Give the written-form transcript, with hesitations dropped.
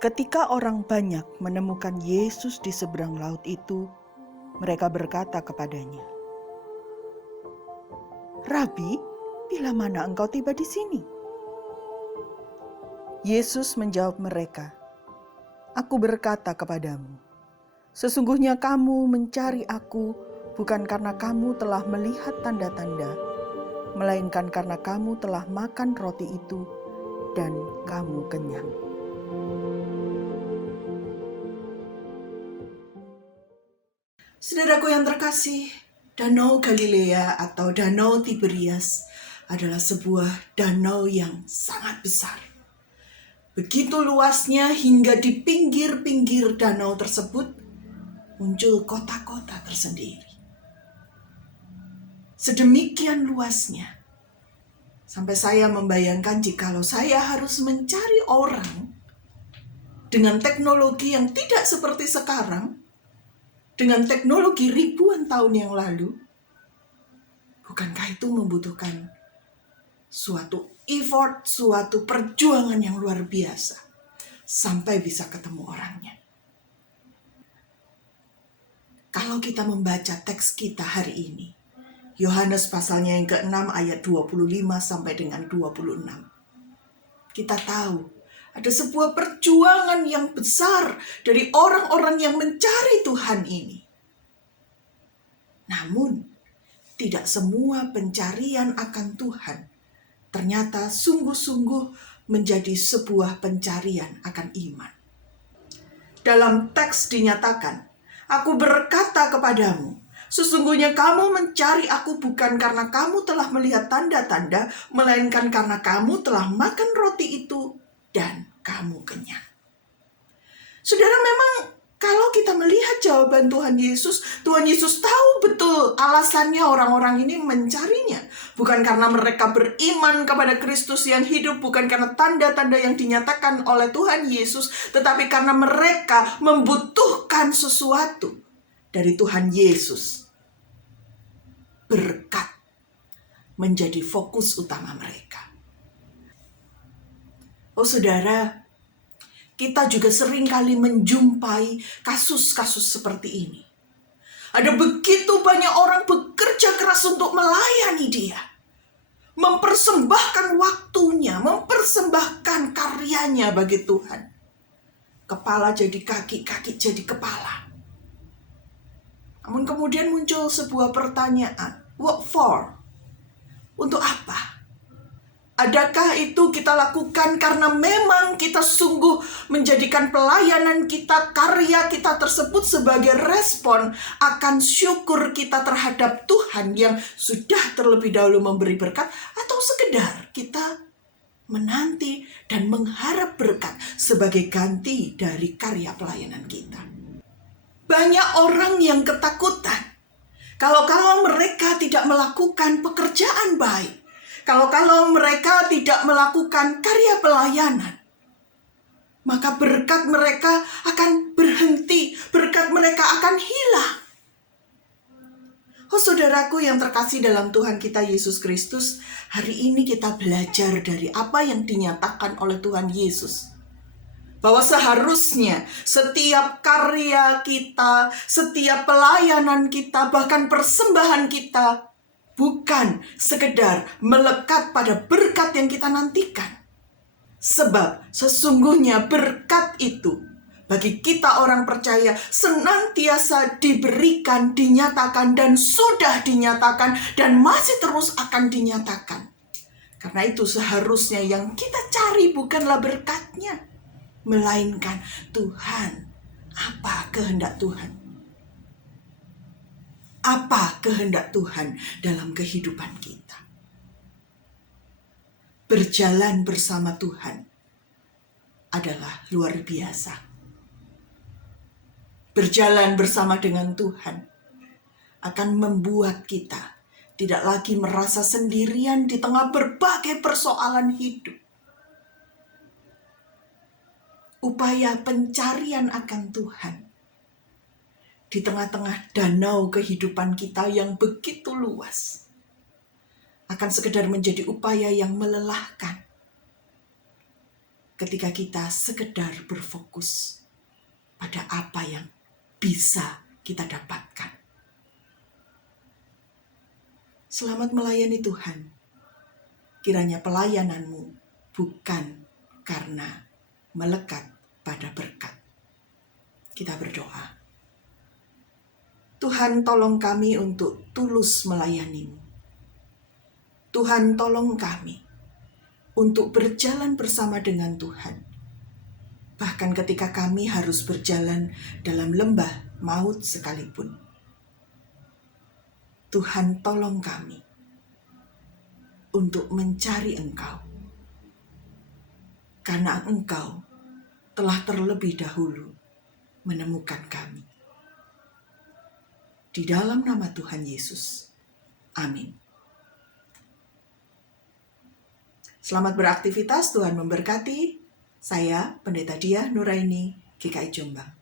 Ketika orang banyak menemukan Yesus di seberang laut itu, mereka berkata kepadanya, "Rabi, bila mana engkau tiba di sini?" Yesus menjawab mereka, "Aku berkata kepadamu, sesungguhnya kamu mencari aku bukan karena kamu telah melihat tanda-tanda, melainkan karena kamu telah makan roti itu dan kamu kenyang." Saudaraku yang terkasih, Danau Galilea atau Danau Tiberias adalah sebuah danau yang sangat besar. Begitu luasnya hingga di pinggir-pinggir danau tersebut muncul kota-kota tersendiri. Sedemikian luasnya, sampai saya membayangkan jikalau saya harus mencari orang dengan teknologi yang tidak seperti sekarang, dengan teknologi ribuan tahun yang lalu, bukankah itu membutuhkan suatu effort, suatu perjuangan yang luar biasa sampai bisa ketemu orangnya? Kalau kita membaca teks kita hari ini, Yohanes pasalnya yang ke-6 ayat 25 sampai dengan 26. Kita tahu ada sebuah perjuangan yang besar dari orang-orang yang mencari Tuhan ini. Namun, tidak semua pencarian akan Tuhan ternyata sungguh-sungguh menjadi sebuah pencarian akan iman. Dalam teks dinyatakan, "Aku berkata kepadamu, sesungguhnya kamu mencari aku bukan karena kamu telah melihat tanda-tanda, melainkan karena kamu telah makan roti itu dan kamu kenyang." Saudara, memang kalau kita melihat jawaban Tuhan Yesus tahu betul alasannya orang-orang ini mencarinya. Bukan karena mereka beriman kepada Kristus yang hidup, bukan karena tanda-tanda yang dinyatakan oleh Tuhan Yesus, tetapi karena mereka membutuhkan sesuatu dari Tuhan Yesus. Berkat menjadi fokus utama mereka. Oh saudara, kita juga sering kali menjumpai kasus-kasus seperti ini. Ada begitu banyak orang bekerja keras untuk melayani Dia, mempersembahkan waktunya, mempersembahkan karyanya bagi Tuhan. Kepala jadi kaki, kaki jadi kepala. Namun kemudian muncul sebuah pertanyaan, what for? Untuk apa? Adakah itu kita lakukan karena memang kita sungguh menjadikan pelayanan kita, karya kita tersebut sebagai respon akan syukur kita terhadap Tuhan yang sudah terlebih dahulu memberi berkat, atau sekedar kita menanti dan mengharap berkat sebagai ganti dari karya pelayanan kita? Banyak orang yang ketakutan kalau mereka tidak melakukan pekerjaan baik, kalau mereka tidak melakukan karya pelayanan, maka berkat mereka akan berhenti, berkat mereka akan hilang. Oh saudaraku yang terkasih dalam Tuhan kita Yesus Kristus, hari ini kita belajar dari apa yang dinyatakan oleh Tuhan Yesus. Bahwa seharusnya setiap karya kita, setiap pelayanan kita, bahkan persembahan kita, bukan sekedar melekat pada berkat yang kita nantikan. Sebab sesungguhnya berkat itu bagi kita orang percaya senantiasa diberikan, dinyatakan, dan sudah dinyatakan, dan masih terus akan dinyatakan. Karena itu seharusnya yang kita cari bukanlah berkatnya, melainkan Tuhan. Apa kehendak Tuhan? Apa kehendak Tuhan dalam kehidupan kita? Berjalan bersama Tuhan adalah luar biasa. Berjalan bersama dengan Tuhan akan membuat kita tidak lagi merasa sendirian di tengah berbagai persoalan hidup. Upaya pencarian akan Tuhan di tengah-tengah danau kehidupan kita yang begitu luas akan sekedar menjadi upaya yang melelahkan. ketika kita sekedar berfokus pada apa yang bisa kita dapatkan. Selamat melayani Tuhan. Kiranya pelayananmu bukan karena melekat pada berkat. Kita berdoa. Tuhan, tolong kami untuk tulus melayani-Mu. Tuhan, tolong kami untuk berjalan bersama dengan Tuhan. Bahkan ketika kami harus berjalan dalam lembah maut sekalipun. Tuhan, tolong kami untuk mencari Engkau. Karena Engkau telah terlebih dahulu menemukan kami. Di dalam nama Tuhan Yesus. Amin. Selamat beraktivitas, Tuhan memberkati. Saya Pendeta Diah Nuraini, GKI Jombang.